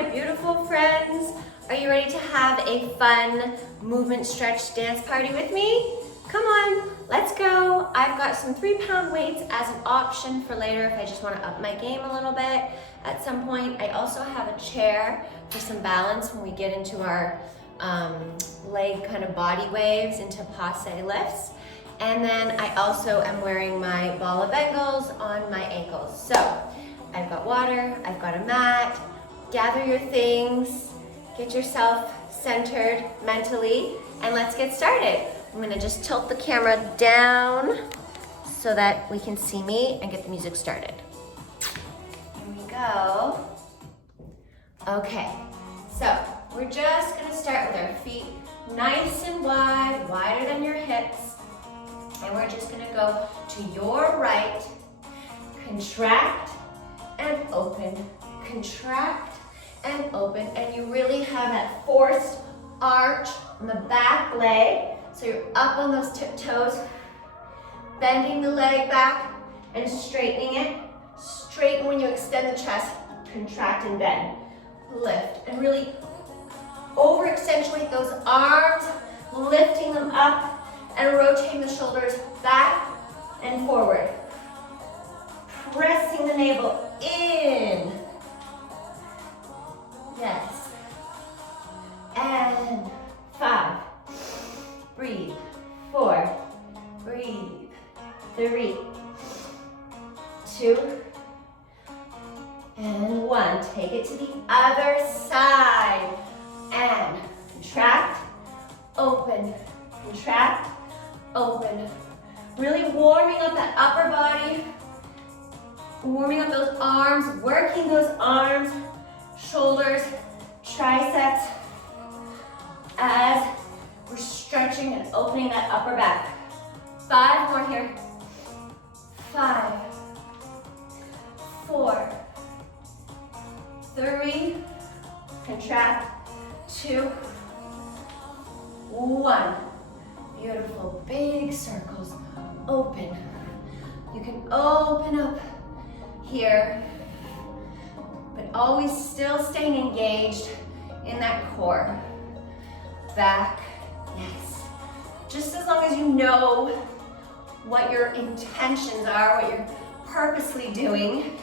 my beautiful friends. Are you ready to have a fun movement stretch dance party with me? Come on, let's go. I've got some 3-pound weights as an option for later if I just want to up my game a little bit at some point. I also have a chair for some balance when we get into our leg kind of body waves into passe lifts. And then I also am wearing my ball of Bengals on my ankles. So I've got water, I've got a mat. Gather your things, get yourself centered mentally, and let's get started. I'm gonna just tilt the camera down so that we can see me and get the music started. Here we go. Okay, so we're just gonna start with our feet nice and wide, wider than your hips. And we're just gonna go to your right, contract and open, contract and open. And you really have that forced arch on the back leg. So you're up on those tiptoes, bending the leg back and straightening it. Straighten when you extend the chest, contract and bend. Lift and really over accentuate those arms, lifting them up and rotating the shoulders back and forward. Pressing the navel in. Yes. And 5. Breathe. 4. Breathe. 3. 2. And 1. Take it to the other side. And contract, open, contract, open. Really warming up that upper body, warming up those arms, working those arms, shoulders, triceps, as we're stretching and opening that upper back. 5 more here. 5, 4, 3, contract, 2, 1. Beautiful, big circles, open. You can open up here, but always still staying engaged in that core. Back, yes. Just as long as you know what your intentions are, what you're purposely doing.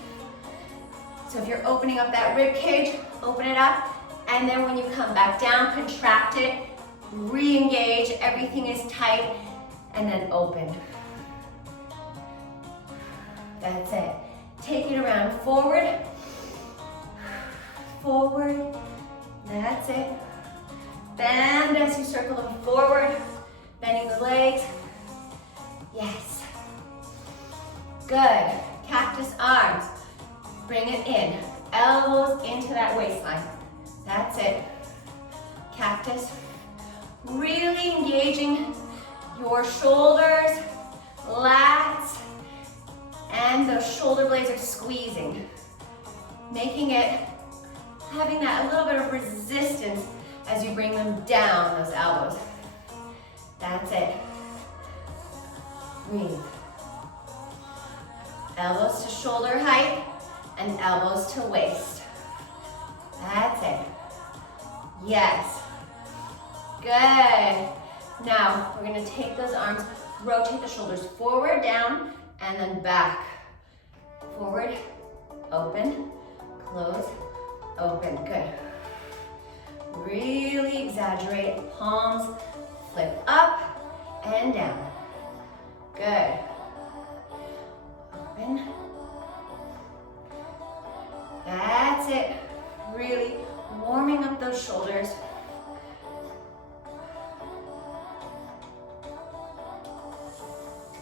So if you're opening up that rib cage, open it up, and then when you come back down, contract it, re-engage, everything is tight, and then open. That's it. Take it around, forward, forward, that's it. Bend as you circle them forward, bending the legs. Yes. Good. Cactus arms. Bring it in. Elbows into that waistline. That's it. Cactus. Really engaging your shoulders, lats, and those shoulder blades are squeezing. Making it, having that a little bit of resistance as you bring them down, those elbows. That's it. Breathe. Elbows to shoulder height and elbows to waist. That's it. Yes. Good. Now, we're gonna take those arms, rotate the shoulders forward, down, and then back. Forward, open, close, open. Good. Really exaggerate. Palms flip up and down. Good. Open. That's it. Really warming up those shoulders.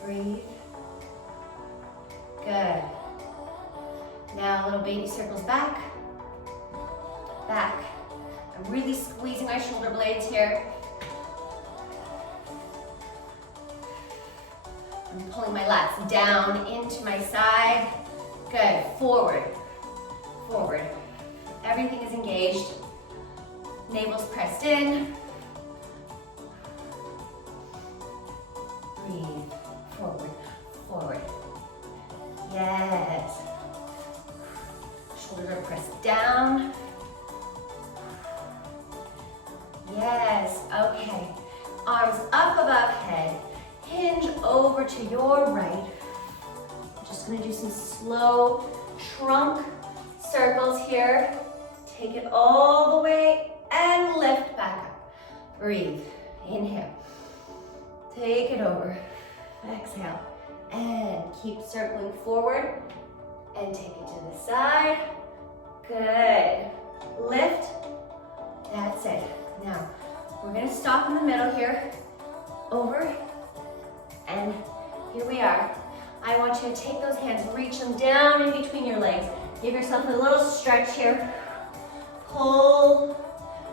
Breathe. Good. Now little baby circles back. Back. I'm really squeezing my shoulder blades here. I'm pulling my lats down into my side. Good. Forward. Forward. Everything is engaged. Navel's pressed in. Breathe. Forward. Forward. Yes. Shoulders are pressed down. Yes, okay. Arms up above head. Hinge over to your right. Just gonna do some slow trunk circles here. Take it all the way and lift back up. Breathe, inhale. Take it over, exhale. And keep circling forward and take it to the side. Good. Lift. That's it. Now, we're gonna stop in the middle here. Over. And here we are. I want you to take those hands, reach them down in between your legs. Give yourself a little stretch here. Pull,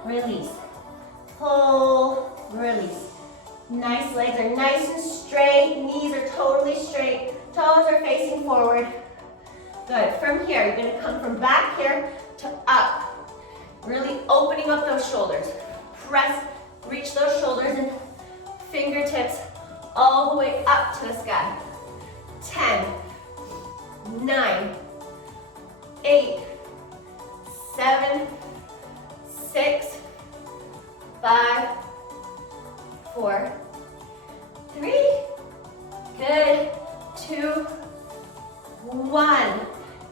release. Pull, release. Nice, legs are nice and straight. Knees are totally straight. Toes are facing forward. Good. From here, you're gonna come from back here to up. Really opening up those shoulders. Press, reach those shoulders and fingertips all the way up to the sky. 10, 9, 8, 7, 6, 5, 4, 3, good, 2, 1.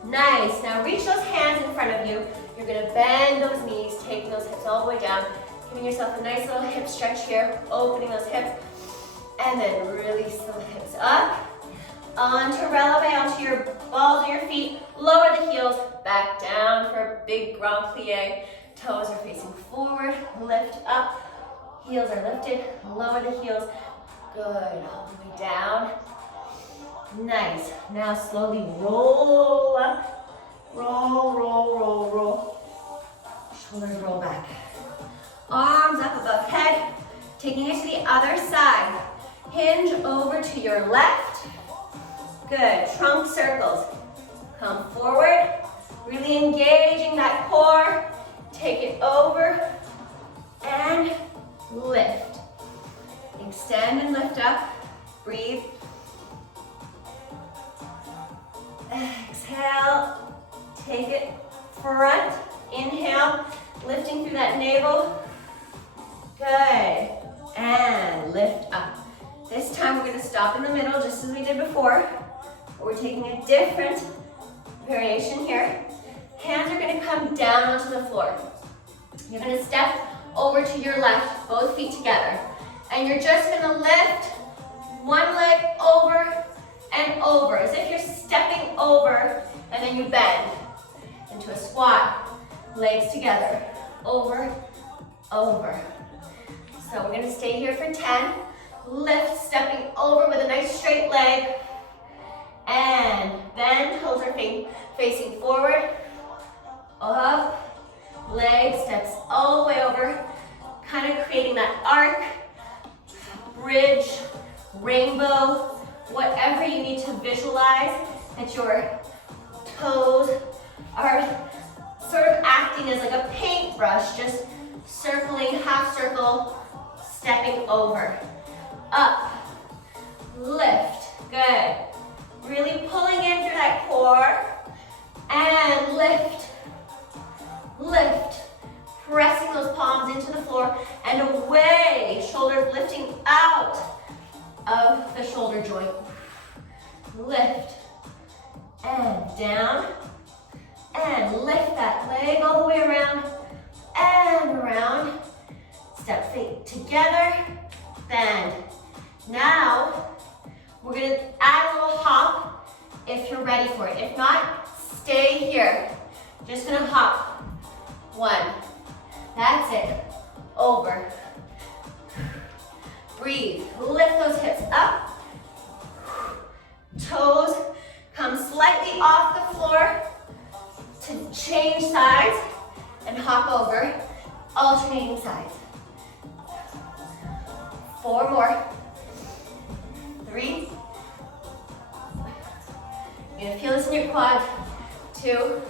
Nice. Now reach those hands in front of you. You're gonna bend those knees, taking those hips all the way down, giving yourself a nice little hip stretch here, opening those hips, and then release the hips up. Onto releve, onto your balls of your feet, lower the heels, back down for a big grand plie. Toes are facing forward, lift up, heels are lifted, lower the heels. Good, all the way down. Nice. Now slowly roll up, roll, roll, roll, roll. Shoulders roll back. Arms up above head, taking it to the other side. Hinge over to your left. Good, trunk circles. Come forward, really engaging that core. Take it over and lift. Extend and lift up, breathe. Exhale, take it front, inhale, lifting through that navel. Good, and lift up. This time we're gonna stop in the middle just as we did before. We're taking a different variation here. Hands are gonna come down onto the floor. You're gonna step over to your left, both feet together. And you're just gonna lift one leg over and over, as if you're stepping over, and then you bend into a squat. Legs together, over, over. So we're gonna stay here for 10. Lift, stepping over with a nice straight leg. And bend, toes are facing forward. Up, leg steps all the way over. Kind of creating that arc, bridge, rainbow, whatever you need to visualize, that your toes are sort of acting as like a paintbrush, just circling, half circle, stepping over. Up, lift, good. Really pulling in through that core, and lift, lift. Pressing those palms into the floor and away, shoulders lifting out of the shoulder joint. Lift, and down, and lift that leg all the way around, and around. Step feet together, bend. Now, we're gonna add a little hop if you're ready for it. If not, stay here. Just gonna hop. 1. That's it. Over. Breathe. Lift those hips up. Toes come slightly off the floor to change sides and hop over, alternating sides. 4 more. 3. You're gonna feel this in your quad. 2.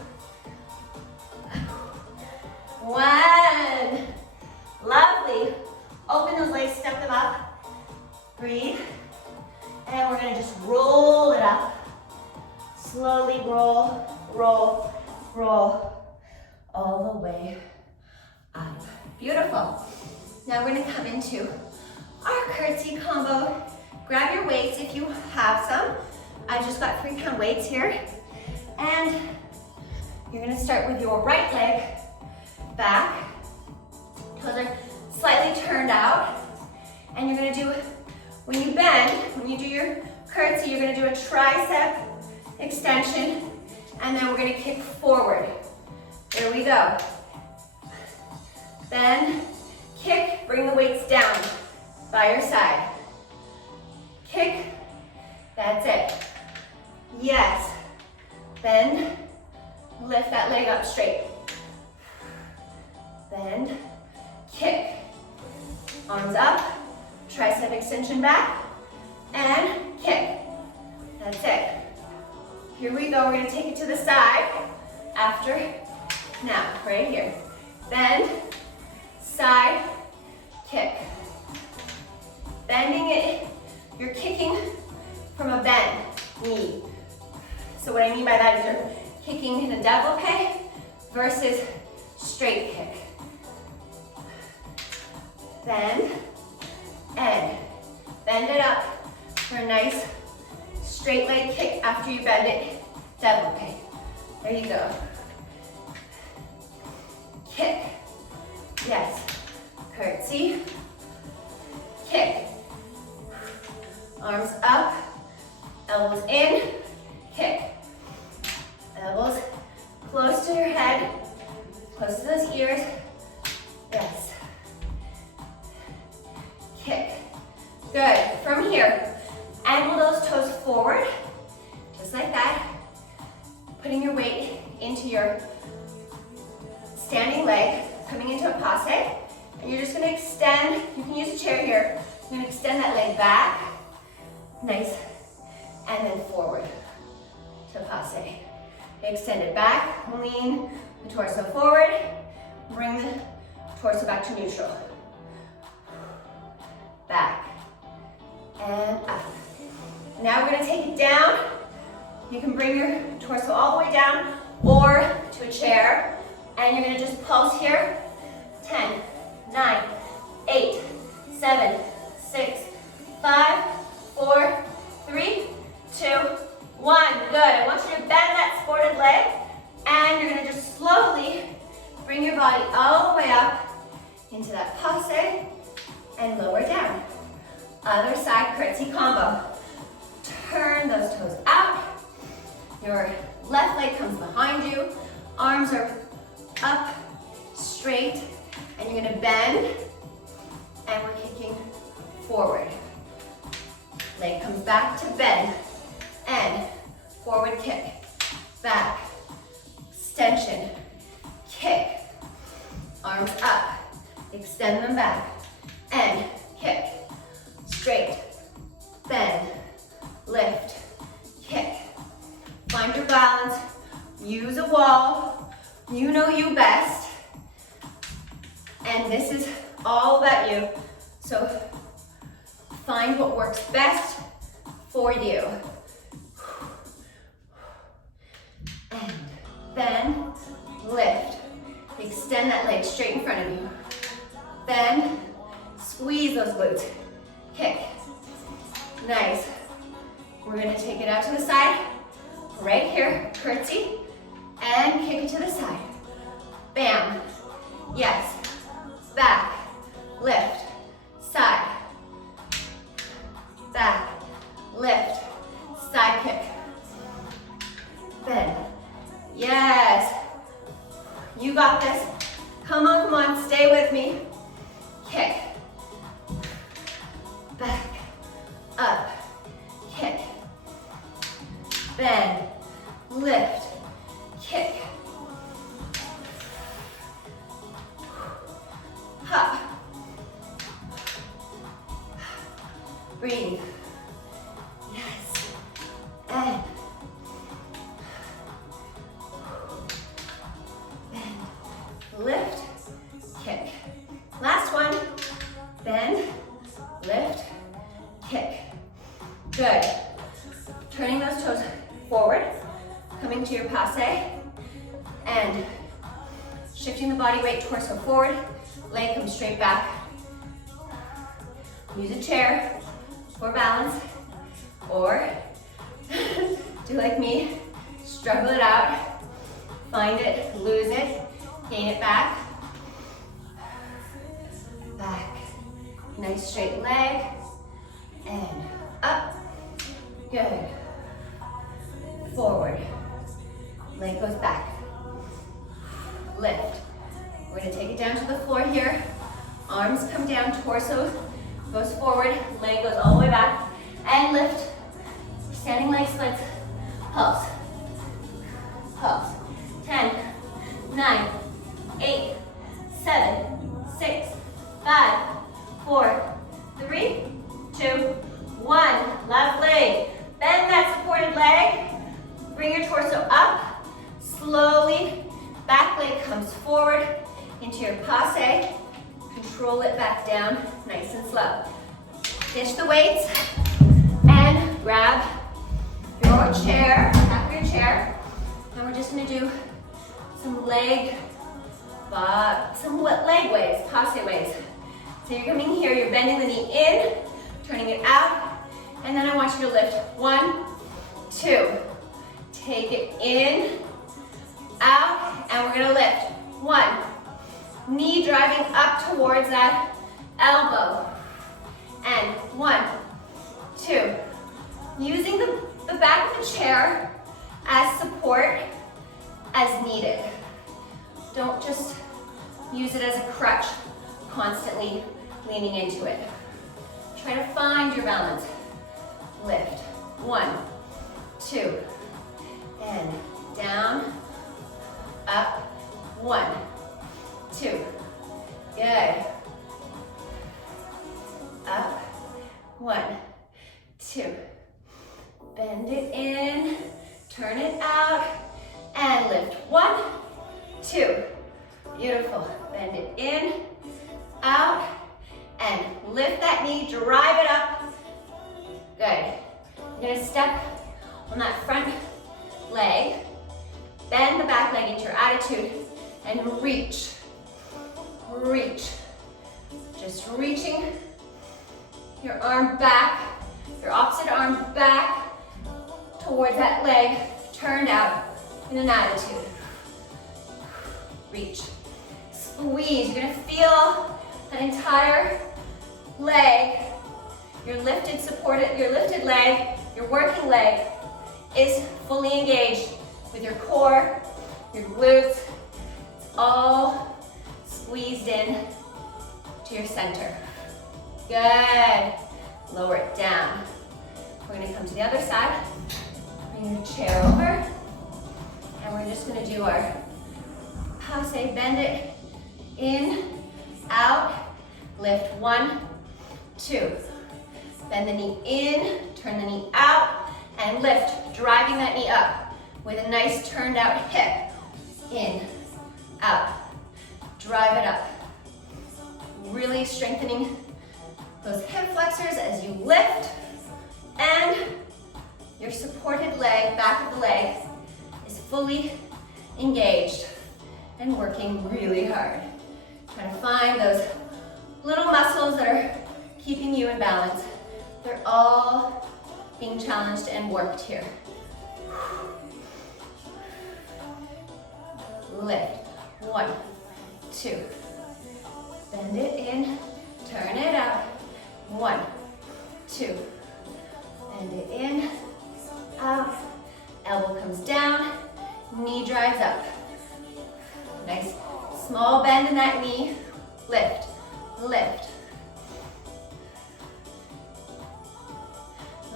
1. Lovely. Open those legs, step them up. Breathe. And we're gonna just roll it up. Slowly roll, roll, roll. All the way up. Beautiful. Now we're gonna come into our curtsy combo. Grab your weights if you have some. I just got 3-pound weights here. And you're gonna start with your right leg back. Toes are slightly turned out. And you're gonna do, when you bend, when you do your curtsy, you're gonna do a tricep extension, and then we're gonna kick forward. Here we go. Bend, kick, bring the weights down by your side. Kick, that's it. Yes. Bend, lift that leg up straight. Bend, kick. Arms up, tricep extension back, and kick. That's it. Here we go, we're gonna take it to the side after, now, right here. Bend, side, kick. Bending it, you're kicking from a bend knee. So what I mean by that is you're kicking in a développé versus straight kick. Bend, and bend it up for a nice straight leg kick after you bend it, développé. There you go. Kick, yes. Curtsy, kick. Arms up, elbows in, kick. Elbows close to your head, close to those ears, yes. Kick. Good. From here, angle those toes forward, just like that. Putting your weight into your standing leg, coming into a passe. And you're just gonna extend, you can use a chair here. You're gonna extend that leg back, nice, and then forward to passe. Extend it back, lean the torso forward, bring the torso back to neutral. Back, and up. Now we're gonna take it down. You can bring your torso all the way down or to a chair, and you're gonna just pulse here. 10, 9, 8, 7, 6, 5, 4, 3, 2, 1. Good. I want you to bend that supported leg, and you're gonna just slowly bring your body all the way up into that passe and lower down. Other side curtsy combo. Turn those toes out. Your left leg comes behind you. Arms are up, straight, and you're gonna bend, and we're kicking forward. Leg comes back to bend, and forward kick, back, extension, kick, arms up, extend them back, and kick, straight, bend, lift, kick. Find your balance, use a wall, you know you best, and this is all about you, so find what works best for you. And bend, lift, extend that leg straight in front of you. Bend, squeeze those glutes, kick. Nice. We're gonna take it out to the side, right here, curtsy, and kick it to the side. Bam. Yes. Back, lift, side, back, lift, side kick. Bend. Yes. You got this. Come on, come on, stay with me. Kick. Back, up, kick. Bend, lift, kick. Up. Breathe. Yes. And bend, lift, kick. Last one. Bend, lift, kick. Good. Turning those toes forward, coming to your passe, and shifting the body weight torso forward, leg comes straight back, use a chair for balance, or do like me, struggle it out, find it, lose it, gain it back, back, nice straight leg, and up, good, forward, leg goes back, lift. We're gonna take it down to the floor here, arms come down, torso goes forward, leg goes all the way back, and lift, standing leg splits, pulse, pulse, 10, 9, 8, 7, 6, 5, 4, 3, 2, 1, left leg, bend that supported leg, bring your torso up, slowly, back leg comes forward into your passe, control it back down, nice and slow. Ditch the weights, and grab your chair, tap your chair, and we're just gonna do some leg waves, passe waves. So you're coming here, you're bending the knee in, turning it out, and then I want you to lift. 1, 2. Take it in, out, and we're gonna lift. 1. Knee driving up towards that elbow. And 1, 2. Using the back of the chair as support as needed. Don't just use it as a crutch, constantly leaning into it. Try to find your balance. Lift. 1, 2. And down, up, 1, 2. Good. Up, 1, 2. Bend it in, turn it out, and lift. 1, 2. Beautiful. Bend it in, out, and lift that knee, drive it up. Good. You're gonna step on that front leg, bend the back leg into your attitude, and reach. Reach. Just reaching your arm back, your opposite arm back towards that leg, turned out in an attitude. Reach. Squeeze. You're gonna feel that entire leg, your lifted leg, your working leg is fully engaged with your core, your glutes. It's all squeezed in to your center. Good. Lower it down. We're gonna come to the other side. Bring your chair over. And we're just gonna do our passe, bend it in, out, lift. 1, 2. Bend the knee in, turn the knee out, and lift, driving that knee up with a nice turned out hip. In, out, drive it up. Really strengthening those hip flexors as you lift, and your supported leg, back of the leg, is fully engaged and working really hard. Trying to find those little muscles that are keeping you in balance. They're all being challenged and worked here. Lift. 1, 2. Bend it in, turn it out. 1, 2. Bend it in, out. Elbow comes down, knee drives up. Nice small bend in that knee. Lift, lift.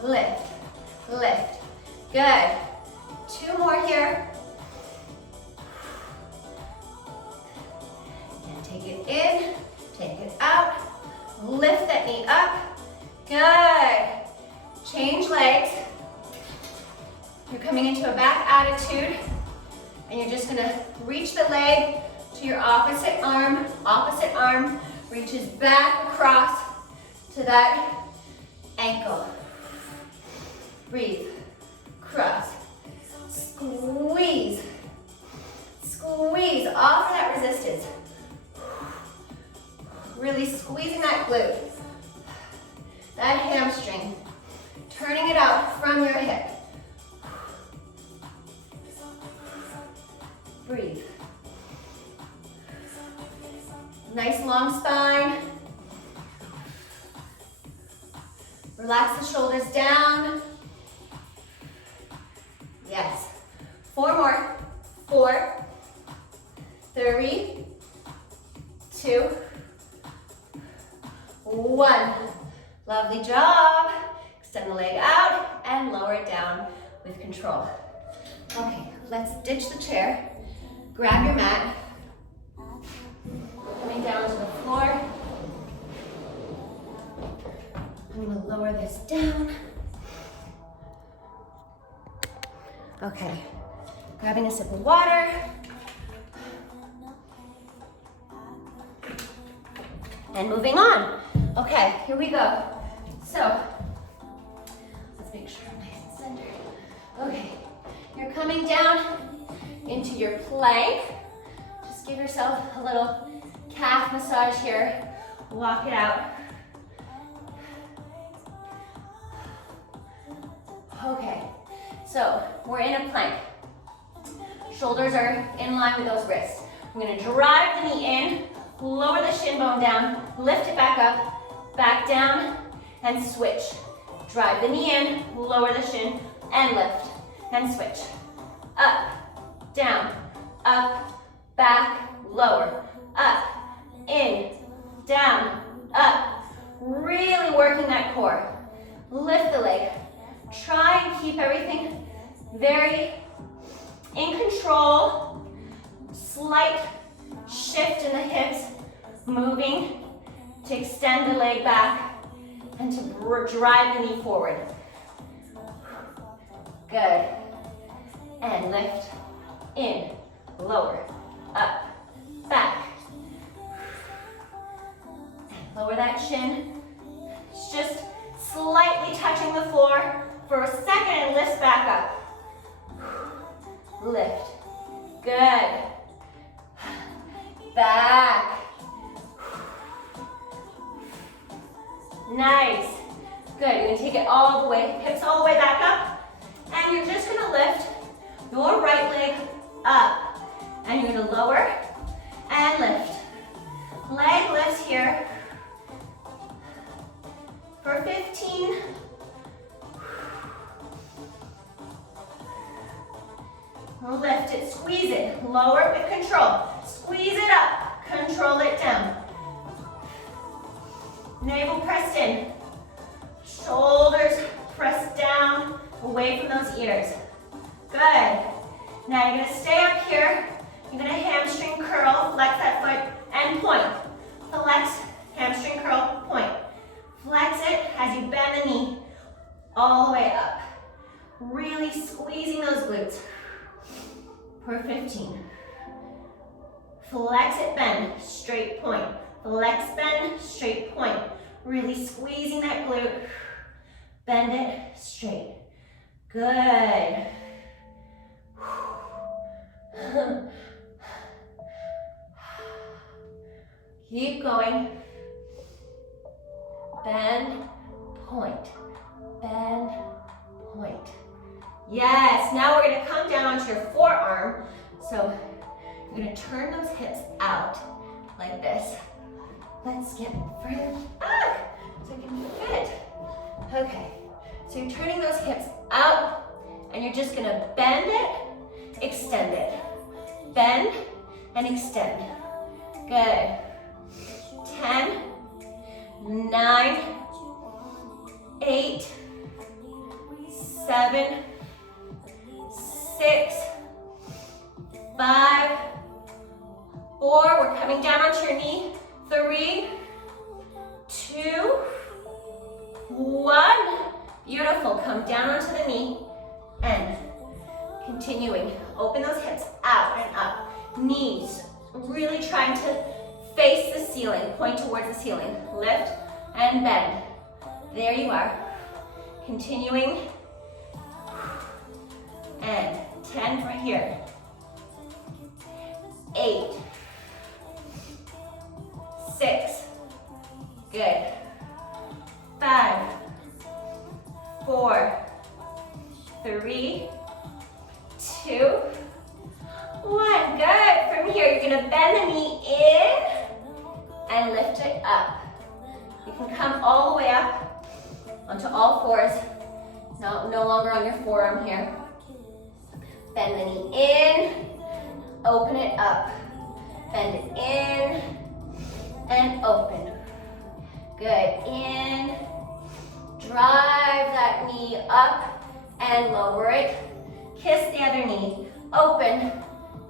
Lift, lift. Good. 2 more here. And take it in, take it out. Lift that knee up. Good. Change legs. You're coming into a back attitude, and you're just gonna reach the leg to your opposite arm. Opposite arm reaches back across to that ankle. Breathe, cross, squeeze, squeeze, offer that resistance. Really squeezing that glute. that hamstring. Turning it out from your hip. Breathe. Nice long spine. Relax the shoulders down. Yes. 4 more. 4, 3, 2, 1. Lovely job. Extend the leg out and lower it down with control. Okay, let's ditch the chair. Grab your mat. Coming down to the floor. I'm going to lower this down. Okay, grabbing a sip of water. And moving on. Okay, here we go. So, let's make sure I'm nice and centered. Okay, you're coming down into your plank. Just give yourself a little calf massage here. Walk it out. Okay, so we're in a plank. Shoulders are in line with those wrists. I'm gonna drive the knee in, lower the shin bone down, lift it back up, back down, and switch. Drive the knee in, lower the shin, and lift, and switch. Up, down, up, back, lower, up, in, down, up. Really working that core. Lift the leg. Try and keep everything very in control. Slight shift in the hips, moving to extend the leg back and to drive the knee forward. Good. And lift, in, lower, up, back. And lower that shin. It's just slightly touching the floor for a second and lifts back up. Lift. Good. Back. Nice. Good. You're going to take it all the way, hips all the way back up. And you're just going to lift your right leg up. And you're going to lower and lift. Leg lifts here for 15. Lift it, squeeze it, lower it with control. Squeeze it up, control it down. Navel pressed in. Shoulders pressed down, away from those ears. Good. Now you're gonna stay up here. You're gonna hamstring curl, flex that foot, and point. Flex, hamstring curl, point. Flex it as you bend the knee all the way up. Really squeezing those glutes. For 15. Flex it, bend, straight point. Flex, bend, straight point. Really squeezing that glute. Bend it, straight. Good. Keep going. Bend, point. Bend, point. Yes, now we're gonna come down onto your forearm. So you're gonna turn those hips out like this. Let's get further back so you can fit. Okay, so you're turning those hips out and you're just gonna bend it, extend it. Bend and extend. Good. 10, 9, 8, 7, 6, 5, 4, we're coming down onto your knee. 3, 2, 1. Beautiful, come down onto the knee and continuing. Open those hips out and up. Knees, really trying to face the ceiling, point towards the ceiling. Lift and bend. There you are. Continuing. And 10 right here. 8. 6. Good. 5. gonna bend the knee in and lift it up. You can come all the way up onto all fours. No longer on your forearm here. Bend the knee in, open it up. Bend it in and open. Good, in. Drive that knee up and lower it. Kiss the other knee, open,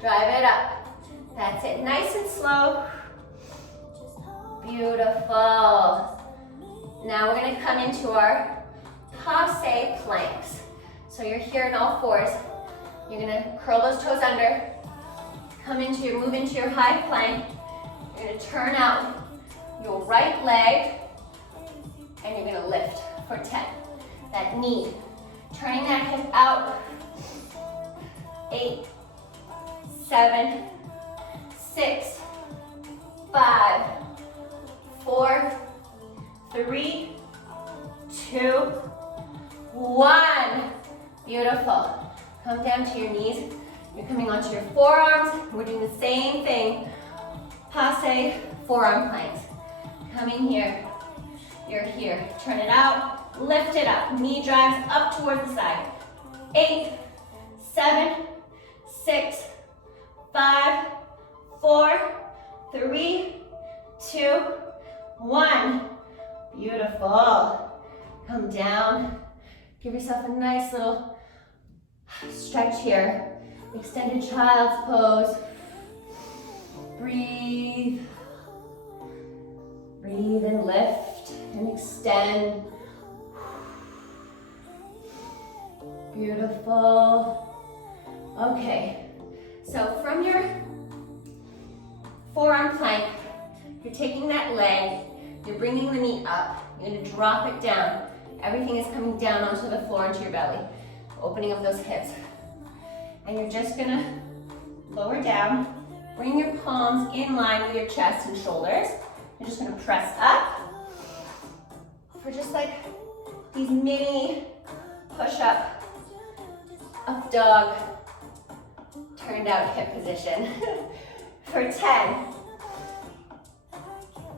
drive it up. That's it, nice and slow. Beautiful. Now we're gonna come into our Posse Planks. So you're here in all fours. You're gonna curl those toes under, move into your high plank. You're gonna turn out your right leg and you're gonna lift for 10. That knee, turning that hip out. 8, 7, 6, 5, 4, 3, 2, 1. Beautiful. Come down to your knees. You're coming onto your forearms. We're doing the same thing. Posse forearm planks. Coming here. You're here. Turn it out. Lift it up. Knee drives up towards the side. 8, 7, 6, 5, 4, 3, 2, 1. Beautiful. Come down. Give yourself a nice little stretch here. Extended child's pose. Breathe. Breathe and lift and extend. Beautiful. Okay, so from your forearm plank, you're taking that leg, you're bringing the knee up, you're gonna drop it down. Everything is coming down onto the floor, into your belly, opening up those hips. And you're just gonna lower down, bring your palms in line with your chest and shoulders. You're just gonna press up for just like these mini push-up, up dog, turned out hip position. For 10,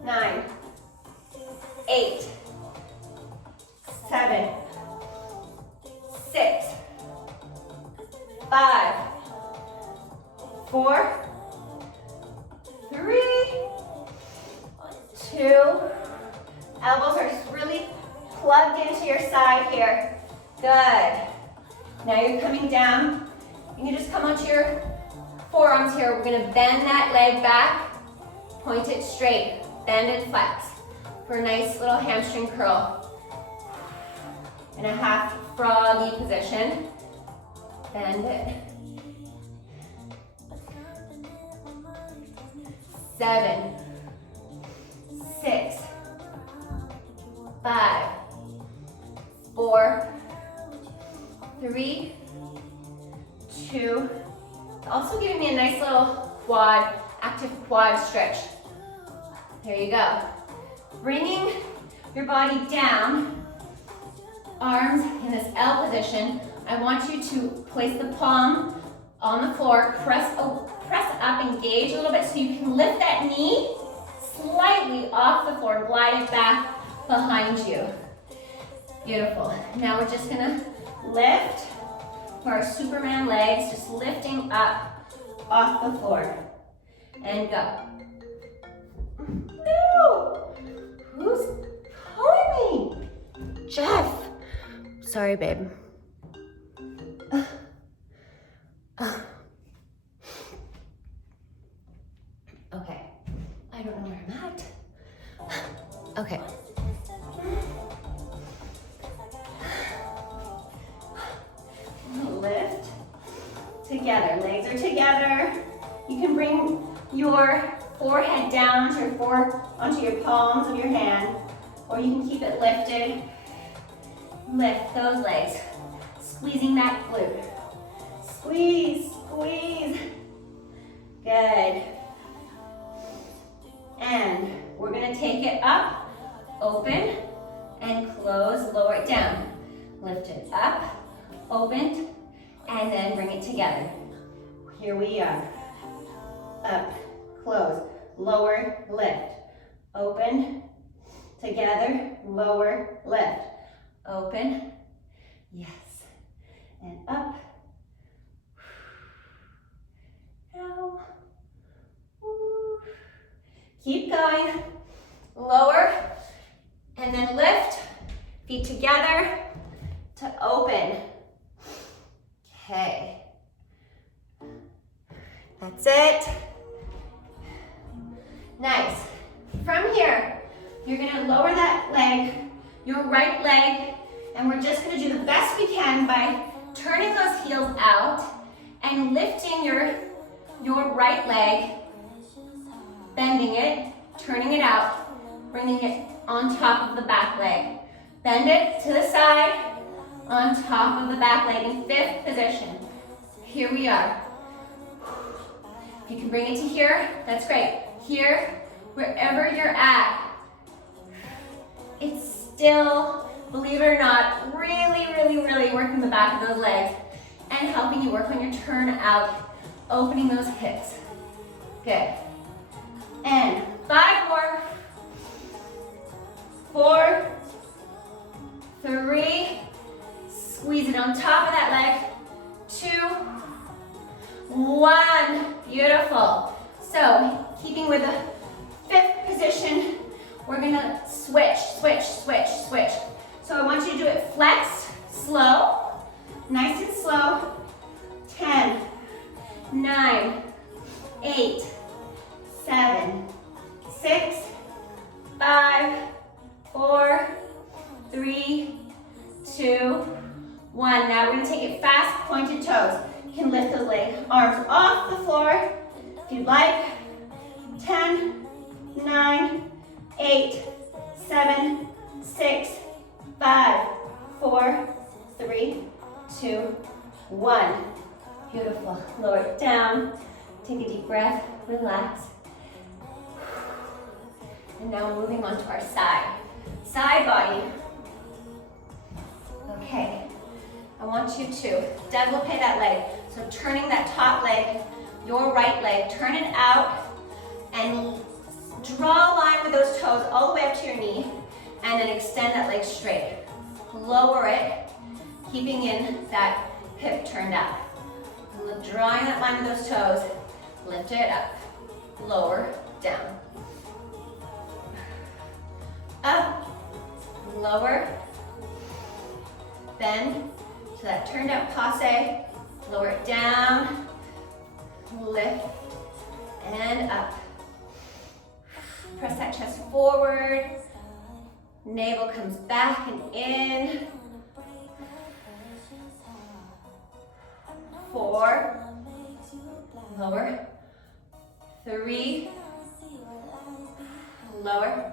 9, 8, 7, 6, 5, 4, 3, 2, elbows are just really plugged into your side here. Good. Now you're coming down. You can just come onto your forearms here. We're gonna bend that leg back, point it straight, bend and flex for a nice little hamstring curl. In a half froggy position. Bend it. 7, 6, 5, 4, 3, 2. Also giving me a nice little quad, active quad stretch. There you go. Bringing your body down, arms in this L position. I want you to place the palm on the floor, press up, engage a little bit so you can lift that knee slightly off the floor, glide it back behind you. Beautiful. Now we're just gonna lift for our Superman legs, just lifting up off the floor. And go. No! Who's calling me? Jeff. Sorry, babe. Okay. I don't know where I'm at. Okay. Lift. Together. Legs are together. You can bring your forehead down onto your palms of your hand, or you can keep it lifted. Lift those legs. Squeezing that glute. Squeeze, squeeze. Good. And we're gonna take it up, open, and close, lower it down. Lift it up, open, and then bring it together. Here we are. Up, lower, lift. Open, together, lower, lift. Open, yes. And up. Down. Keep going. Lower, and then lift. Feet together to open. Okay. That's it. Nice. From here, you're gonna lower that leg, your right leg, and we're just gonna do the best we can by turning those heels out and lifting your right leg, bending it, turning it out, bringing it on top of the back leg. Bend it to the side, on top of the back leg in 5th position. Here we are. If you can bring it to here, that's great. Here, wherever you're at, it's still, believe it or not, really, really, really working the back of those legs and helping you work on your turn out, opening those hips. Good. And 5 more. 4, 3, squeeze it on top of that leg. 2, 1, beautiful. So, keeping with the 5th position, we're gonna switch, switch, switch, switch. So I want you to do it flexed, slow, nice and slow. 10, 9, 8, 7, 6, 5, 4, 3, 2, 1. Now we're gonna take it fast, pointed toes. You can lift those arms off the floor if you'd like. 10, 9, 8, 7, 6, 5, 4, 3, 2, 1. Beautiful. Lower it down. Take a deep breath. Relax. And now moving on to our side. Side body. Okay. I want you to développé that leg. So turning that top leg, your right leg, turn it out and draw a line with those toes all the way up to your knee and then extend that leg straight. Lower it, keeping in that hip turned out. Drawing that line with those toes, lift it up, lower, down. Up, lower, bend to that turned out passe, lower it down, lift, and up. Press that chest forward, navel comes back and in. 4, lower, 3, lower,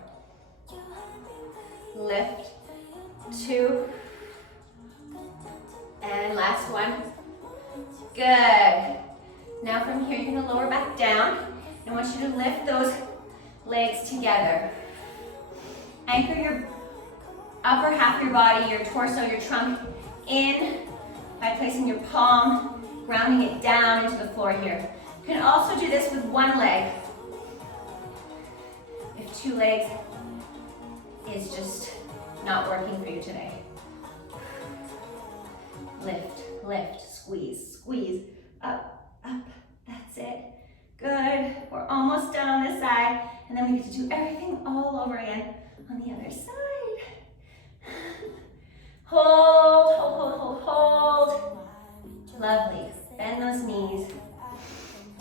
lift, 2, and last one. Good. Now from here, you're gonna lower back down. I want you to lift those legs together. Anchor your upper half of your body, your torso, your trunk in by placing your palm, grounding it down into the floor here. You can also do this with one leg. If 2 legs is just not working for you today. Lift, lift, squeeze, squeeze, up, up, that's it. Good, we're almost done on this side, and then we get to do everything all over again on the other side. Hold, hold, hold, hold, hold. Lovely, bend those knees.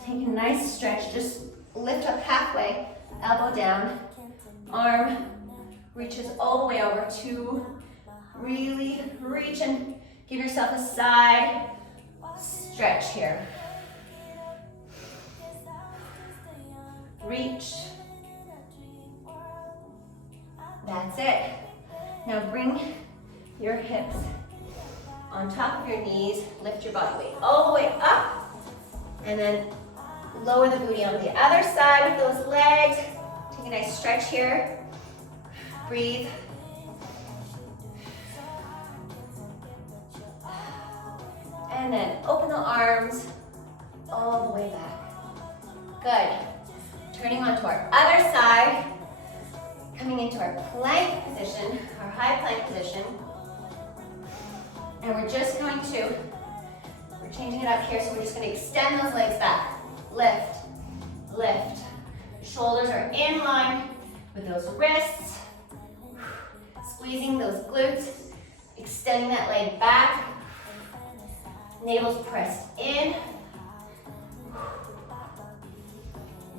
Take a nice stretch, just lift up halfway, elbow down, arm reaches all the way over to really reach and give yourself a side stretch here. Reach. That's it. Now bring your hips on top of your knees, lift your body weight all the way up, and then lower the booty on the other side with those legs. Take a nice stretch here. Breathe. And then open the arms all the way back. Good. Turning onto our other side, coming into our plank position, our high plank position. And we're just going to, we're changing it up here, so we're just going to extend those legs back. Lift, lift. Shoulders are in line with those wrists. Squeezing those glutes, extending that leg back. Navel's pressed in.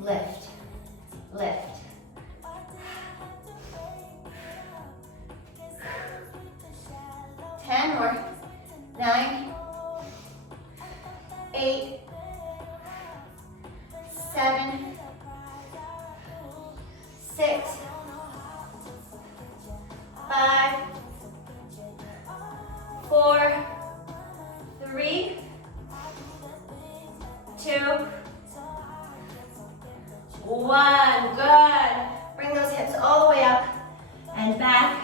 Lift, lift. 10 more. 9, 8, 7, 6, 5, 4, 3, 2, 1. Good. Bring those hips all the way up and back.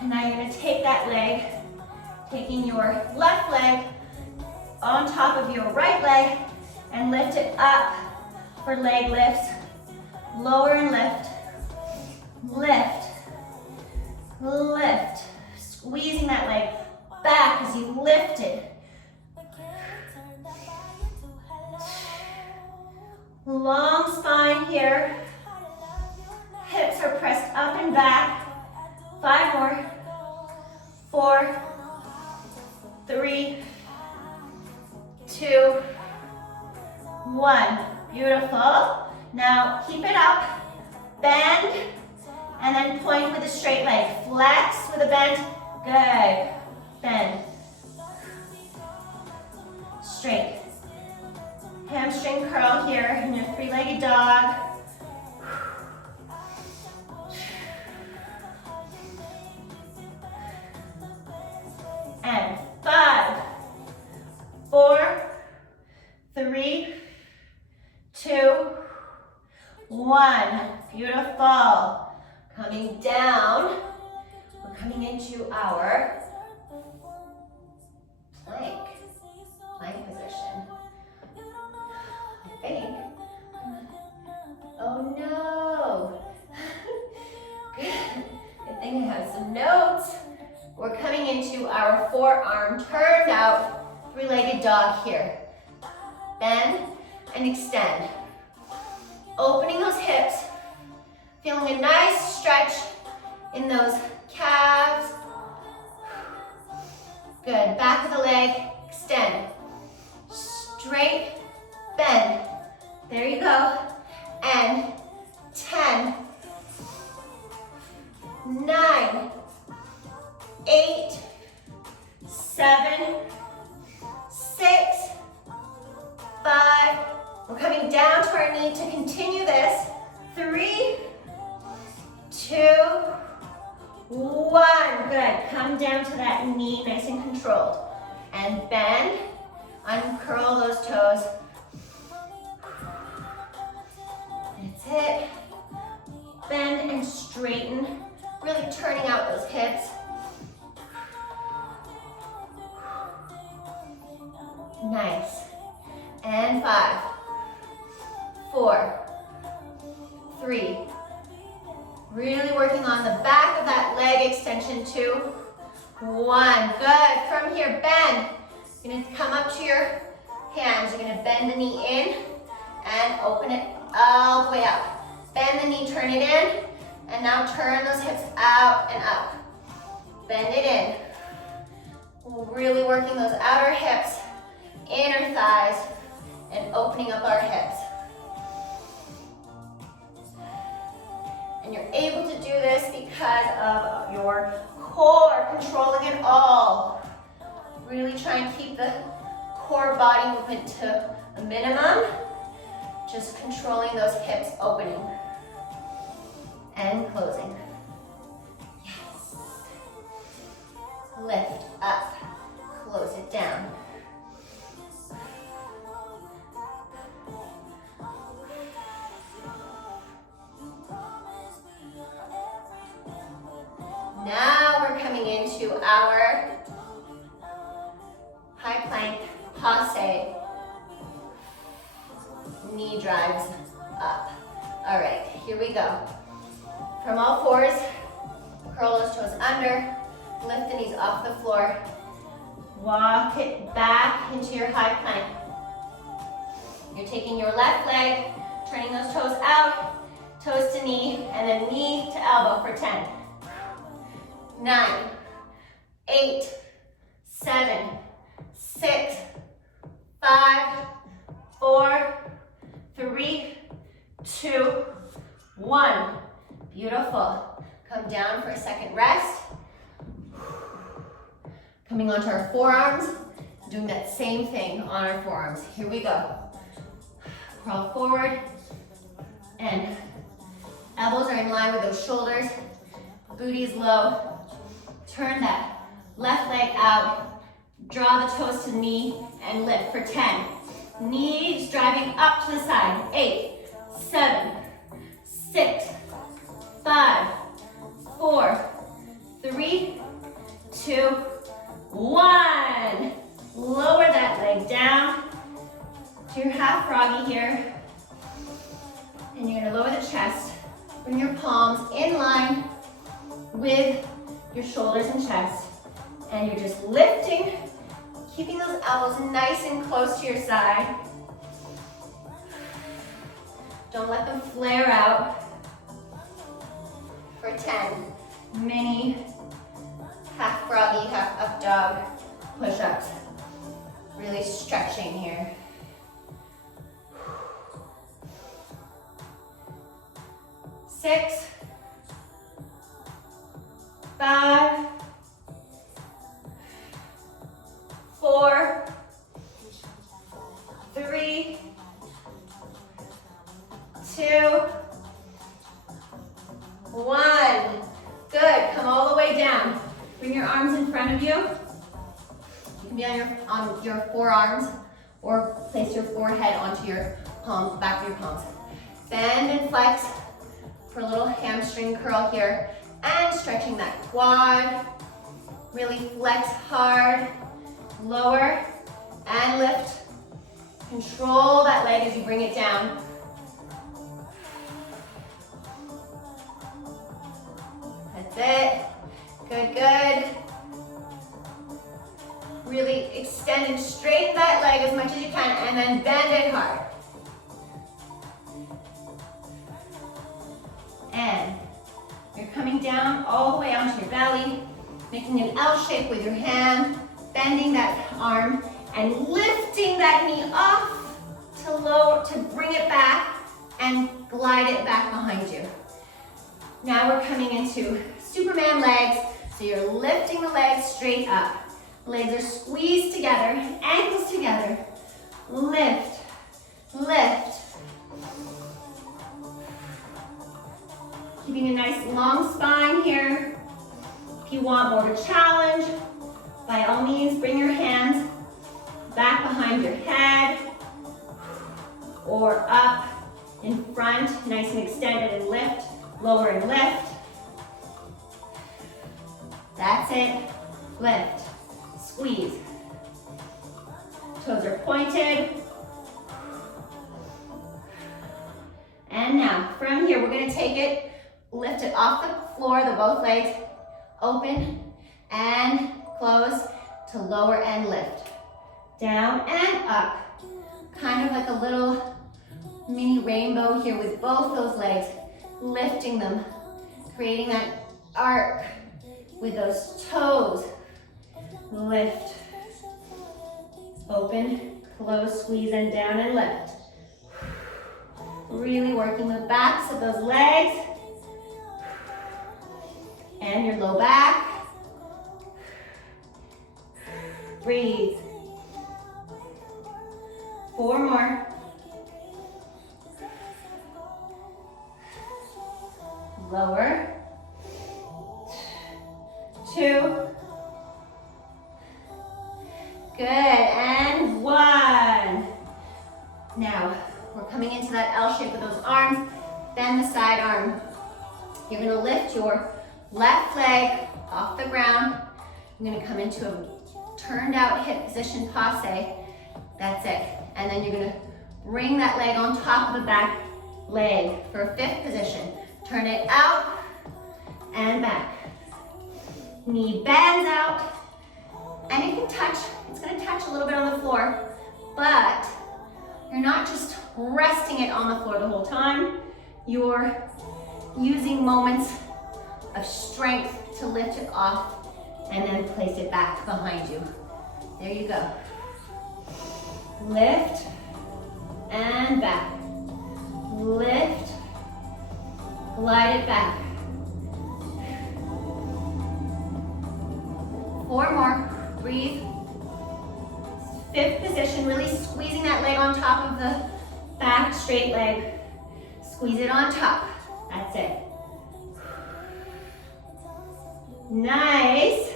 And now you're going to take that leg, taking your left leg on top of your right leg and lift it up for leg lifts. Lower and lift. Lift. Lift. Squeezing that leg back as you lift it. Long spine here. Hips are pressed up and back. 5 more. 4, 3, 2, 1. Beautiful. Now keep it up. Bend. And then point with a straight leg. Flex with a bend. Good. Bend. Straight. Hamstring curl here in your three-legged dog. And 5, 4, 3, 2, 1. Beautiful. Coming down, we're coming into our plank position. I think. Oh no. Good thing I have some notes. We're coming into our forearm turned out three-legged dog here. Bend and extend. Opening those hips. Feeling a nice stretch in those calves. Good. Back of the leg. Extend. Straight. Bend. There you go. And 10, 9, 8, 7, 6, 5. We're coming down to our knee to continue this. 3, 2, 1. Good. Come down to that knee nice and controlled. And bend. Uncurl those toes. That's it. Bend and straighten. Really turning out those hips. Nice. And 5, 4, 3. Really working on the back of that leg extension. 2, 1. Good. From here, bend. You're going to come up to your hands. You're going to bend the knee in and open it all the way up. Bend the knee, turn it in, and now turn those hips out and up. Bend it in. Really working those outer hips, inner thighs, and opening up our hips. And you're able to do this because of your core, controlling it all. Really try and keep the core body movement to a minimum. Just controlling those hips opening and closing. Yes. Lift up, close it down. Now we're coming into our high plank, posse, knee drives up. All right, here we go. From all fours, curl those toes under, lift the knees off the floor. Walk it back into your high plank. You're taking your left leg, turning those toes out, toes to knee, and then knee to elbow for 10. 9, 8, 7, 6, 5, 4, 3, 2, 1. Beautiful. Come down for a second rest. Coming onto our forearms, doing that same thing on our forearms. Here we go. Crawl forward, and elbows are in line with those shoulders. Booty is low. Turn that left leg out. Draw the toes to the knee and lift for 10. Knees driving up to the side. 8, 7, 6, 5, 4, 3, 2, 1. Lower that leg down to your half froggy here. And you're gonna lower the chest. Bring your palms in line with your shoulders and chest. And you're just lifting, keeping those elbows nice and close to your side. Don't let them flare out. For 10 mini half froggy, half up dog push-ups. Really stretching here. 6, 5, 4, 3, 2, 1. Good. Come all the way down. Bring your arms in front of you. You can be on your forearms, or place your forehead onto your palms, back of your palms. Bend and flex for a little hamstring curl here, and stretching that quad. Really flex hard. Lower and lift. Control that leg as you bring it down. That's it. Good, good. Really extend and straighten that leg as much as you can, and then bend it hard. And you're coming down all the way onto your belly, making an L shape with your hand, bending that arm, and lifting that knee off to lower, to bring it back and glide it back behind you. Now we're coming into Superman legs, so you're lifting the legs straight up. Legs are squeezed together, ankles together. Lift, lift. Keeping a nice long spine here. If you want more to challenge, by all means, bring your hands back behind your head or up in front, nice and extended, and lift, lower and lift. That's it. Lift, squeeze. Toes are pointed. And now, from here, we're gonna take it, lift it off the floor, both legs, open and close to lower and lift. Down and up. Kind of like a little mini rainbow here with both those legs, lifting them, creating that arc with those toes. Lift, open, close, squeeze, and down and lift. Really working the backs of those legs and your low back. Breathe. 4 more. Lower. 2. Good, and 1. Now, we're coming into that L shape with those arms. Bend the side arm. You're gonna lift your left leg off the ground. You're gonna come into a turned out hip position, Posse. That's it. And then you're gonna bring that leg on top of the back leg for 5th position. Turn it out and back. Knee bends out, and you can touch, it's gonna touch a little bit on the floor, but you're not just resting it on the floor the whole time. You're using moments of strength to lift it off and then place it back behind you. There you go. Lift and back. Lift, glide it back. 4 more, breathe. 5th position, really squeezing that leg on top of the back straight leg. Squeeze it on top, that's it. Nice,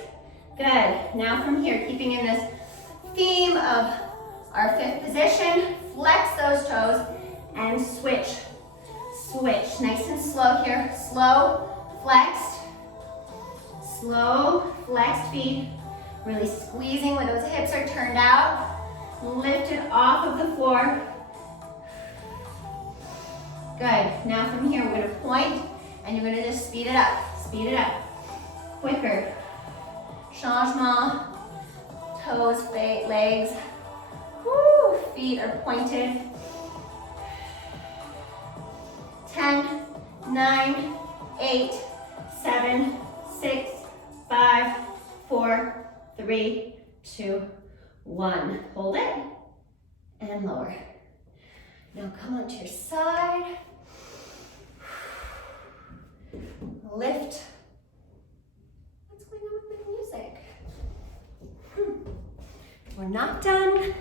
good. Now from here, keeping in this theme of our 5th position, flex those toes and switch. Switch, nice and slow here. Slow, flexed. Slow, flexed feet. Really squeezing when those hips are turned out. Lift it off of the floor. Good, now from here, we're gonna point and you're gonna just speed it up. Speed it up, quicker. Changement, toes, legs. Woo, feet are pointed. 10, 9, 8, 7, 6, 5, 4, 3, 2, 1. Hold it and lower. Now come onto your side. Lift. What's going on with the music? We're not done.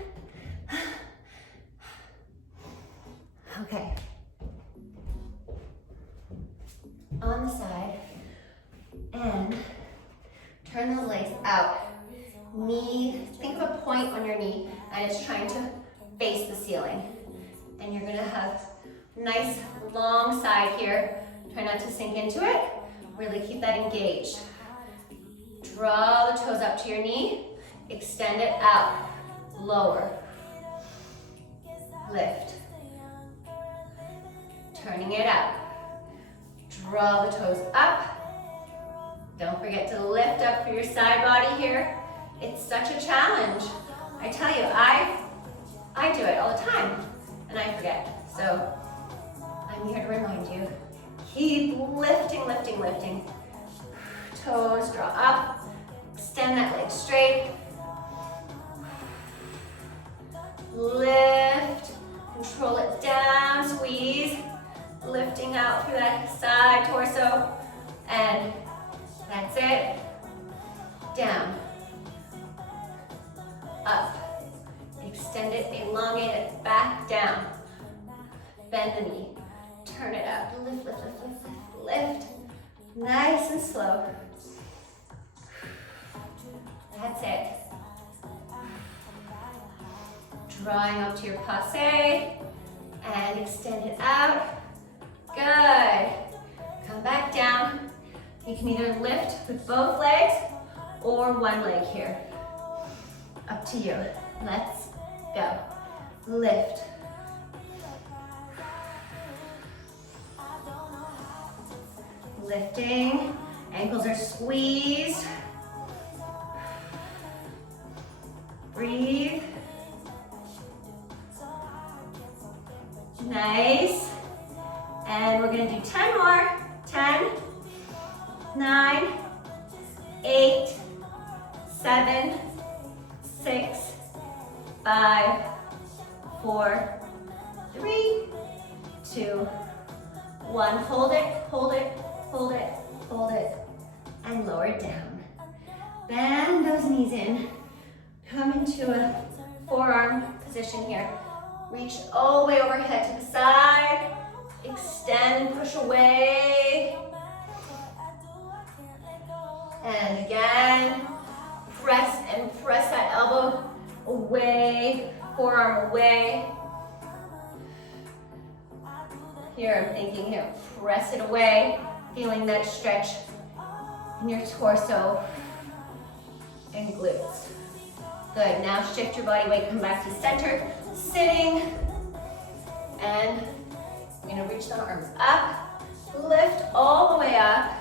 Okay. On the side, and turn the legs out. Knee, think of a point on your knee, and it's trying to face the ceiling. And you're gonna have nice long side here. Try not to sink into it. Really keep that engaged. Draw the toes up to your knee. Extend it out. Lower. Lift. Turning it out. Draw the toes up. Don't forget to lift up for your side body here. It's such a challenge. I tell you, I do it all the time, and I forget. So I'm here to remind you. Keep lifting, lifting, lifting. Toes draw up. Extend that leg straight. Lift. Control it down. Squeeze. Lifting out through that side torso. And that's it. Down. Up. Extend it, elongate it, back down. Bend the knee. Turn it up. Lift, lift, lift, lift, lift. Nice and slow. That's it. Drawing up to your passe and extend it out. Good. Come back down. You can either lift with both legs or one leg here. Up to you. Let's go. Lift. Lifting. Ankles are squeezed. Breathe. Nice. And we're gonna do 10 more. 10, 9, 8, 7, 6, 5, 4, 3, 2, 1. Hold it, hold it, hold it, hold it, and lower it down. Bend those knees in. Come into a forearm position here. Reach all the way overhead to the side. Extend, push away. And again, press and press that elbow away, forearm away. Here I'm thinking here, press it away, feeling that stretch in your torso and glutes. Good, now shift your body weight, come back to center, sitting, and you're gonna reach the arms up, lift all the way up,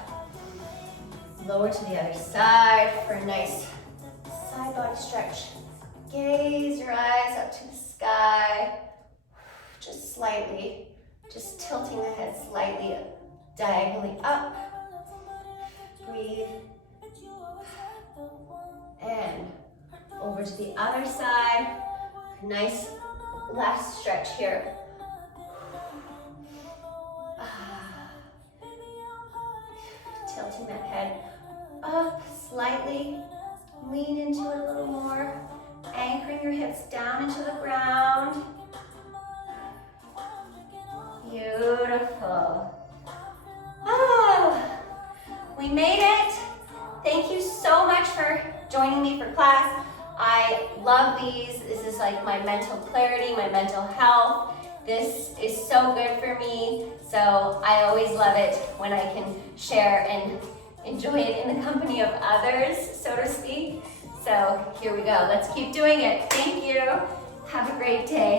lower to the other side for a nice side body stretch. Gaze your eyes up to the sky, just slightly, just tilting the head slightly diagonally up. Breathe. And over to the other side. Nice last stretch here. Tilting that head up slightly. Lean into it a little more. Anchoring your hips down into the ground. Beautiful. Oh, we made it. Thank you so much for joining me for class. I love these. This is like my mental clarity, my mental health. This is so good for me. So I always love it when I can share and enjoy it in the company of others, so to speak. So here we go. Let's keep doing it. Thank you. Have a great day.